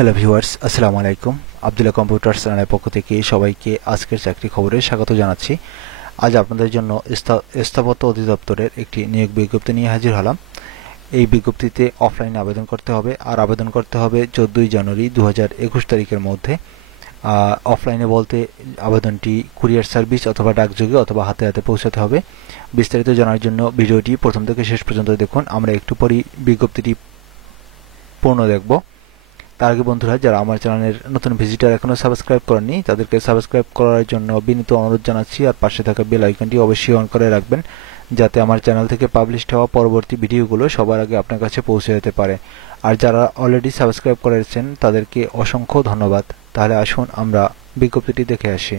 Hello viewers, আসসালামু আলাইকুম। Abdullah computer চ্যানেলের পক্ষ থেকে সবাইকে আজকের চাকরি খবরে স্বাগত জানাচ্ছি। আজ আপনাদের জন্য স্থাপত্য অধিদপ্তরের একটি নিয়োগ বিজ্ঞপ্তি নিয়ে হাজির হলাম। এই বিজ্ঞপ্তিতে অফলাইনে আবেদন করতে হবে, আর আবেদন করতে হবে 14 জানুয়ারি 2021 তারিখের মধ্যে। অফলাইনে বলতে আবেদনটি কুরিয়ার সার্ভিস অথবা ডাকযোগে অথবা হাতে হাতে পৌঁছাতে হবে। বিস্তারিত জানার জন্য ভিডিওটি প্রথম থেকে শেষ পর্যন্ত দেখুন। আমরা একটু পরই বিজ্ঞপ্তিটি পূর্ণ দেখব। তার আগে বন্ধুরা, যারা আমার চ্যানেলের নতুন ভিজিটার এখনো সাবস্ক্রাইব করেননি, তাদেরকে সাবস্ক্রাইব করার জন্য বিনীত অনুরোধ জানাচ্ছি। আর পাশে থাকা বেল আইকনটি অবশ্যই অন করে রাখবেন, যাতে আমার চ্যানেল থেকে পাবলিশ হওয়া পরবর্তী ভিডিওগুলো সবার আগে আপনার কাছে পৌঁছে যেতে পারে। আর যারা অলরেডি সাবস্ক্রাইব করেছেন তাদেরকে অসংখ্য ধন্যবাদ। তাহলে আসুন আমরা বিজ্ঞপ্তিটি দেখে আসি।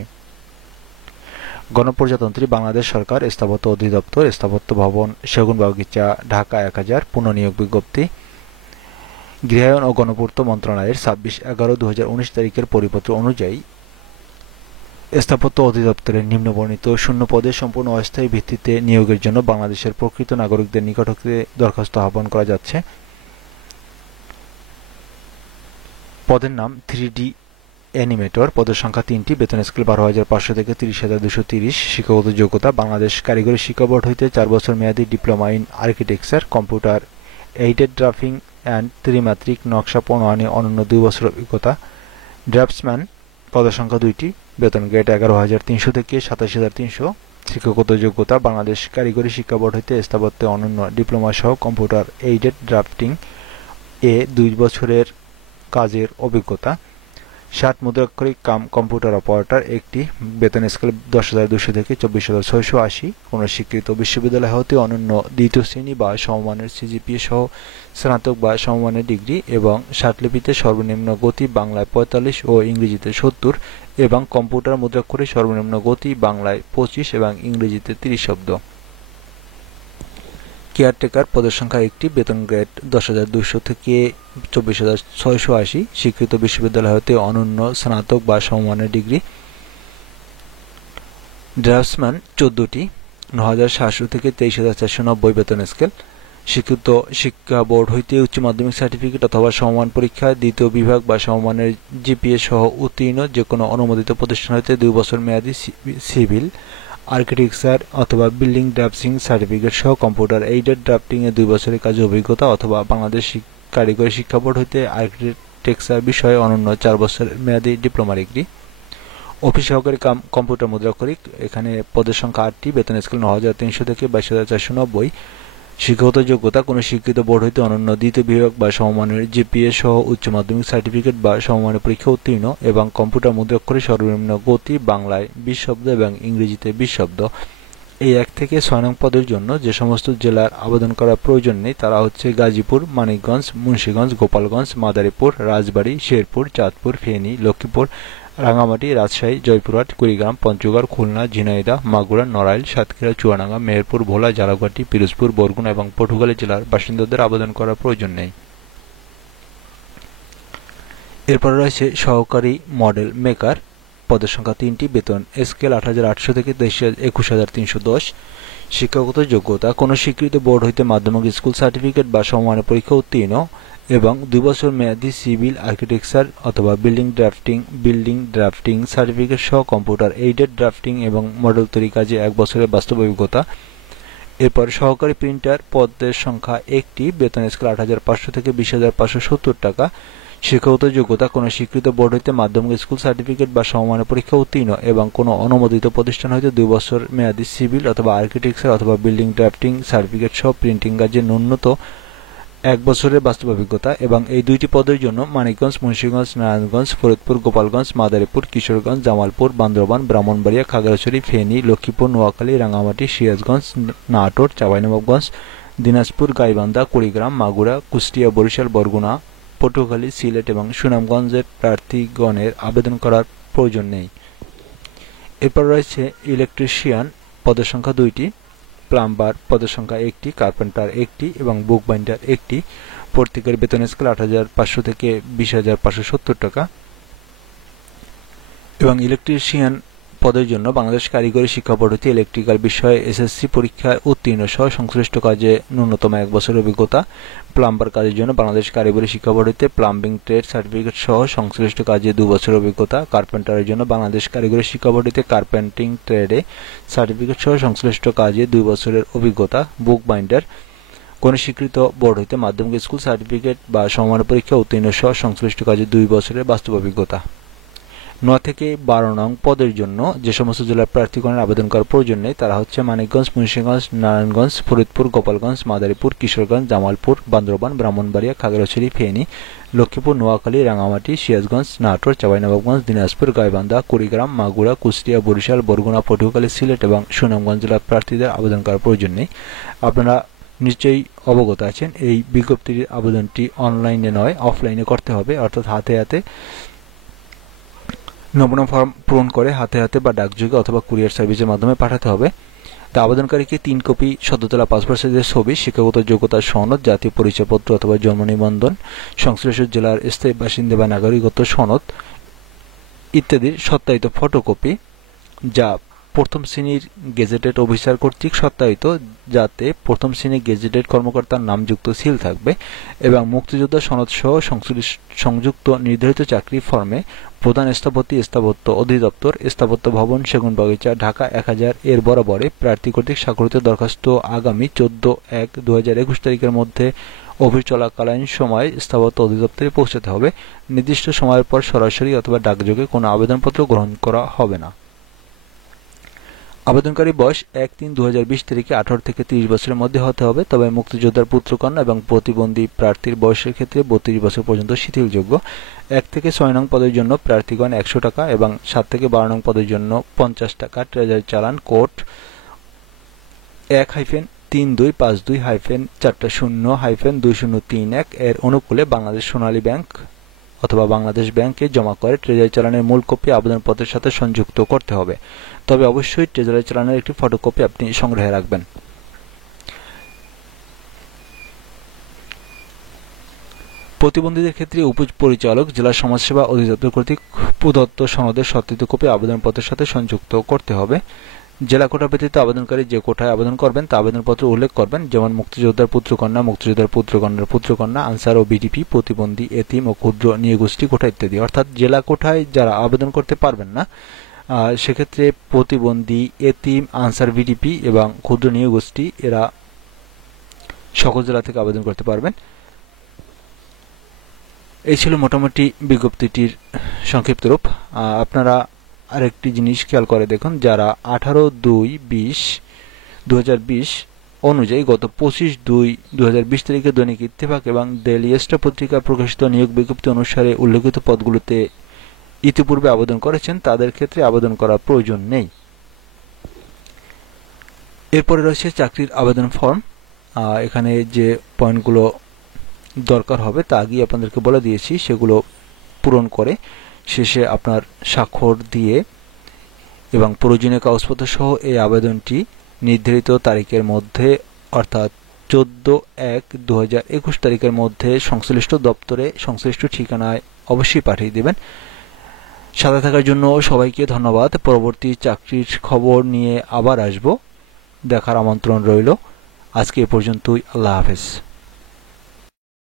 গণপ্রজাতন্ত্রী বাংলাদেশ সরকার স্থাপত্য অধিদপ্তর, স্থাপত্য ভবন, সেগুনবাগিচা, ঢাকা 1000 পুনঃনিয়োগ বিজ্ঞপ্তি। গৃহায়ন ও গণপূর্ত মন্ত্রণালয়ের 26/11/2019 তারিখের পরিপত্র অনুযায়ী স্থাপত্য অধিদপ্তরের নিম্নবর্ণিত শূন্য পদে সম্পূর্ণ অস্থায়ী ভিত্তিতে নিয়োগের জন্য বাংলাদেশের প্রকৃত নাগরিকদের নিকট হতে দরখাস্ত আহ্বান করা যাচ্ছে। পদের নাম 3D অ্যানিমেটর। পদের সংখ্যা 3টি। বেতন স্কেল 12,500 থেকে 30,230। শিক্ষাগত যোগ্যতা বাংলাদেশ কারিগরি শিক্ষা বোর্ড হইতে 4 বছর মেয়াদী diploma in architecture, computer aided drafting and ত্রিমাত্রিক নকশা প্রণয়নে অনন্য 2 বছর অভিজ্ঞতা। ড্রাফটসম্যান পদের সংখ্যা 2টি। বেতন গ্রেড 11,300 থেকে 27,300। শিক্ষাগত যোগ্যতা বাংলাদেশ কারিগরি শিক্ষা বোর্ড হইতে স্থাপত্যে অনন্য ডিপ্লোমা সহ কম্পিউটার এইডেড ড্রাফটিং 2 বছরের কাজের অভিজ্ঞতা। 60 মুদ্রাক্ষরিক কম্পিউটার অপারেটর 1টি। বেতন স্কেল 10,200 থেকে 24,680। কোন স্বীকৃত বিশ্ববিদ্যালয় হতে অনন্য দ্বিতীয় শ্রেণী বা সমমানের সিজিপিএ সহ স্নাতক বা সমমানের ডিগ্রি এবং ষাটলিপিতে সর্বনিম্ন গতি বাংলায় 45 ও ইংরেজিতে 70 এবং কম্পিউটার মুদ্রাক্ষরে সর্বনিম্ন গতি বাংলায় 25 এবং ইংরেজিতে 30 শব্দ। কেয়ারটেকার পদের সংখ্যা 1টি। বেতন গ্রেড 10,200 থেকে 24,680। স্বীকৃত বিশ্ববিদ্যালয় হতে অনন্য স্নাতক বা সমমানের ডিগ্রি। ড্রাফটসম্যান 14টি। 9,700 থেকে 23,490 বেতন স্কেল। স্বীকৃত শিক্ষা বোর্ড হইতে উচ্চ মাধ্যমিক সার্টিফিকেট অথবা সমমান পরীক্ষায় দ্বিতীয় বিভাগ বা সমমানের জিপিএ সহ উত্তীর্ণ যে কোনো অনুমোদিত প্রতিষ্ঠান হইতে 2 বছর মেয়াদী সিভিল আর্কিটেকচার অথবা বিল্ডিং ড্রাফটিং সার্টিফিকেট সহ কম্পিউটার এইডেড ড্রাফটিং এ 2 বছরের কাজে অভিজ্ঞতা অথবা বাংলাদেশ কারিগরি শিক্ষা বোর্ড হইতে আর্কিটেকচার বিষয়ে অনন্য 4 বছর মেয়াদী ডিপ্লোমা ডিগ্রি। অফিস সহকারী কম্পিউটার মুদ্রাক্ষরিক, এখানে পদের সংখ্যা 8টি। বেতন স্কেল 9,300 থেকে 22,490। শিক্ষাগত যোগ্যতা কোন স্বীকৃত বোর্ড হইতে অনন্য দ্বিতীয় বিভাগ বা সমমানের জিপিএ সহ উচ্চ মাধ্যমিক সার্টিফিকেট বা সমমানের পরীক্ষা উত্তীর্ণ এবং কম্পিউটার মুদ্রাক্ষরে সর্বনিম্ন গতি বাংলায় 20 শব্দ এবং ইংরেজিতে 20 শব্দ। এই 1 থেকে 6 নং পদের জন্য যে সমস্ত জেলার আবেদন করার প্রয়োজন নেই তারা হচ্ছে গাজীপুর, মানিকগঞ্জ, মুন্সিগঞ্জ, গোপালগঞ্জ, মাদারীপুর, রাজবাড়ী, শেরপুর, চাঁদপুর, ফেনী, লক্ষ্মীপুর, রাঙ্গামাটি, রাজশাহী, জয়পুরহাট, কুড়িগ্রাম, পঞ্চগড়, খুলনা, ঝিনাইদহ, মাগুরা, নড়াইল, সাতক্ষীরা, চুয়াডাঙ্গা, মেহেরপুর, ভোলা, ঝালকাঠি, পিরোজপুর, বরগুনা এবং পটুয়াখালী জেলার বাসিন্দাদের আবেদন করার প্রয়োজন নেই। এরপর রয়েছে সহকারী মডেল মেকার। পদের সংখ্যা 3টি। বেতন স্কেল 8,800 থেকে 21,310। শিক্ষাগত যোগ্যতা কোন স্বীকৃত বোর্ড হইতে মাধ্যমিক স্কুল সার্টিফিকেট বা সমমানের পরীক্ষা উত্তীর্ণ এবং 2 বছর মেয়াদী সিভিল আর্কিটেকচার অথবা বিল্ডিং ড্রাফটিং সার্টিফিকেট সহ কম্পিউটার এইডেড ড্রাফটিং এবং মডেল তৈরি কাজে 1 বছরের বাস্তব অভিজ্ঞতা। এরপর সহকারী প্রিন্টার পদের সংখ্যা 1টি। বেতন স্কেল 8,500 থেকে 20,570 টাকা। শিক্ষাগত যোগ্যতা কোন স্বীকৃত বোর্ড হইতে মাধ্যমিক স্কুল সার্টিফিকেট বা সমমানের পরীক্ষা উত্তীর্ণ এবং কোন অনুমোদিত প্রতিষ্ঠান হইতে 2 বছর মেয়াদী সিভিল অথবা আর্কিটেকচার অথবা বিল্ডিং ড্রাফটিং সার্টিফিকেট সহ প্রিন্টিং কাজে ন্যূনতম 1 বছরের বাস্তব অভিজ্ঞতা। এবং এই 2টি পদের জন্য মানিকগঞ্জ, মুন্সিগঞ্জ, নারায়ণগঞ্জ, ফরিদপুর, গোপালগঞ্জ, মাদারীপুর, কিশোরগঞ্জ, জামালপুর, বান্দরবান, ব্রাহ্মণবাড়িয়া, খাগড়াছড়ি, ফেনী, লক্ষ্মীপুর, নোয়াখালী, রাঙ্গামাটি, সিরাজগঞ্জ, নাটোর, চাঁপাইনবাবগঞ্জ, দিনাজপুর, গাইবান্ধা, কুড়িগ্রাম, মাগুরা, কুষ্টিয়া, বরিশাল, বরগুনা, পটুয়াখালী, সিলেট এবং সুনামগঞ্জের প্রার্থীগণের আবেদন করার প্রয়োজন নেই। এরপর রয়েছে ইলেকট্রিশিয়ান। পদের সংখ্যা 2টি। প্লাম্বার পদের সংখ্যা 1টি। কার্পেন্টার 1টি এবং বুক বাইন্ডার 1টি। প্রত্যেকের বেতন স্কেল 8,500 থেকে 20,570 টাকা। এবং ইলেকট্রিশিয়ান পদের জন্য বাংলাদেশ কারিগরি শিক্ষা বোর্ড হতে ইলেকট্রিক্যাল বিষয়ে এসএসসি পরীক্ষায় উত্তীর্ণ সহ সংশ্লিষ্ট কাজে ন্যূনতম 1 বছরের অভিজ্ঞতা। প্লাম্বার কাজের জন্য বাংলাদেশ কারিগরি শিক্ষা বোর্ড হতে প্লাম্বিং ট্রেড সার্টিফিকেট সহ সংশ্লিষ্ট কাজে 2 বছরের অভিজ্ঞতা। কার্পেন্টারের জন্য বাংলাদেশ কারিগরি শিক্ষা বোর্ড হতে কার্পেন্টিং ট্রেডে সার্টিফিকেট সহ সংশ্লিষ্ট কাজে 2 বছরের অভিজ্ঞতা। বুক বাইন্ডার কোন স্বীকৃত বোর্ড হইতে মাধ্যমিক স্কুল সার্টিফিকেট বা সমমানের পরীক্ষা উত্তীর্ণ সহ সংশ্লিষ্ট কাজে 2 বছরের বাস্তব অভিজ্ঞতা। 9 থেকে 12 নং পদের জন্য যে সমস্ত জেলার প্রার্থীগণের আবেদন করার প্রয়োজন নেই তারা হচ্ছে মানিকগঞ্জ, মুন্সিগঞ্জ, নারায়ণগঞ্জ, ফরিদপুর, গোপালগঞ্জ, মাদারীপুর, কিশোরগঞ্জ, জামালপুর, বান্দরবান, ব্রাহ্মণবাড়িয়া, খাগড়াছড়ি, ফেনী, লক্ষ্মীপুর, নোয়াখালী, রাঙামাটি, সিরাজগঞ্জ, নাটোর, চাঁপাইনবাবগঞ্জ, দিনাজপুর, গাইবান্ধা, কুড়িগ্রাম, মাগুরা, কুষ্টিয়া, বরিশাল, বরগুনা, পটুয়াখালী, সিলেট এবং সুনামগঞ্জ জেলার প্রার্থীদের আবেদন করার প্রয়োজন নেই। আপনারা নিশ্চয়ই অবগত আছেন এই বিজ্ঞপ্তির আবেদনটি অনলাইনে নয় অফলাইনে করতে হবে, অর্থাৎ হাতে হাতে নমুনা ফর্ম পূরণ করে হাতে হাতে বা ডাকযোগে অথবা কুরিয়ার সার্ভিসের মাধ্যমে পাঠাতে হবে। তা আবেদনকারীকে 3 কপি সদ্য তোলা পাসপোর্ট সাইজের ছবি, শিক্ষাগত যোগ্যতার সনদ, জাতীয় পরিচয়পত্র অথবা জন্ম নিবন্ধন, সংশ্লিষ্ট জেলার স্থায়ী বাসিন্দা বা নাগরিকত্ব সনদ ইত্যাদির সত্যায়িত ফটোকপি, যা প্রথম শ্রেণীর গেজেটেড অফিসার কর্তৃক সত্যায়িত, যাতে প্রথম শ্রেণীর গেজেটেড কর্মকর্তার নামযুক্ত সিল থাকবে, এবং মুক্তিযোদ্ধা সনদ সহ সংযুক্ত নির্ধারিত চাকরি ফর্মে প্রধান স্থপতি, স্থাপত্য অধিদপ্তর, স্থাপত্য ভবন, সেগুনবাগিচা, ঢাকা 1000 এর বরাবরে প্রার্থী কর্তৃক স্বাক্ষরিত দরখাস্ত আগামী 14/1/2021 তারিখের মধ্যে অফিস চলাকালীন সময় স্থাপত্য অধিদপ্তরে পৌঁছাতে হবে। নির্দিষ্ট সময়ের পর সরাসরি অথবা ডাকযোগে কোনো আবেদনপত্র গ্রহণ করা হবে না। আবেদনকারী বয়স 1/3/2020 তারিখে 18 থেকে 30 বছরের মধ্যে হতে হবে, তবে মুক্তিযোদ্ধার পুত্রকন্যা এবং প্রতিবন্ধী প্রার্থীর বয়সের ক্ষেত্রে 32 বছর পর্যন্ত শিথিলযোগ্য। 1 থেকে 6 নং পদের জন্য প্রার্থীগণ 100 টাকা এবং 7 থেকে 12 নং পদের জন্য 50 টাকা ট্রেজারি চালান কোড 1-3252-40-2031 এর অনুকূলে বাংলাদেশ সোনালী ব্যাংক অথবা বাংলাদেশ ব্যাংকে জমা করে ট্রেজারি চালানের মূল কপি আবেদনপত্রের সাথে সংযুক্ত করতে হবে। তবে অবশ্যই ট্রেজারি চালানের একটি ফটোকপি আপনি সংগ্রহে রাখবেন। প্রতিবন্ধীদের ক্ষেত্রে উপপরিচালক জেলা সমাজসেবা অধিদপ্তর কর্তৃক প্রদত্ত সনদের সত্যায়িত কপি আবেদনপত্রের সাথে সংযুক্ত করতে হবে। জেলা কোটা ব্যতীত আবেদনকারী যে কোটায় আবেদন করবেন তা আবেদনপত্রে উল্লেখ করবেন, যেমন মুক্তিযোদ্ধার পুত্রকন্যা, মুক্তিযোদ্ধার পুত্রকন্যার পুত্রকন্যা, আনসার ও বিডিপি, প্রতিবন্ধী, এতিম ও ক্ষুদ্র নিয়োগোষ্ঠী কোটা ইত্যাদি। অর্থাৎ জেলা কোটায় যারা আবেদন করতে পারবেন না সেক্ষেত্রে প্রতিবন্ধী, এতিম, আনসার, বিডিপি এবং ক্ষুদ্র নিয়োগোষ্ঠী এরা সকল জেলা থেকে আবেদন করতে পারবেন। এই ছিল মোটামুটি বিজ্ঞপ্তিটির সংক্ষিপ্ত রূপ। আপনারা আরেকটি জিনিস খেয়াল করে দেখুন, যারা 18/2/2020 অনুযায়ী গত 25/2/2020 তারিখে দৈনিক ইত্তেফাক এবং ডেইলি স্টার পত্রিকায় প্রকাশিত নিয়োগ বিজ্ঞপ্তি অনুসারে উল্লেখিত পদগুলোতে ইতিপূর্বে আবেদন করেছেন তাদের ক্ষেত্রে আবেদন করার প্রয়োজন নেই। এরপরে রয়েছে চাকরির আবেদন ফর্ম। এখানে যে পয়েন্টগুলো দরকার হবে তা আগেই আপনাদেরকে বলে দিয়েছি, সেগুলো পূরণ করে শেষে আপনার স্বাক্ষর দিয়ে এবং প্রয়োজনীয় কাগজপত্র সহ এই আবেদনটি নির্ধারিত তারিখের মধ্যে অর্থাৎ 14/1/2021 তারিখের মধ্যে সংশ্লিষ্ট দপ্তরে সংশ্লিষ্ট ঠিকানায় অবশ্যই পাঠিয়ে দেবেন। সাথে থাকার জন্য সবাইকে ধন্যবাদ। পরবর্তী চাকরির খবর নিয়ে আবার আসব, দেখার আমন্ত্রণ রইল। আজকে এ পর্যন্তই। আল্লাহ হাফেজ।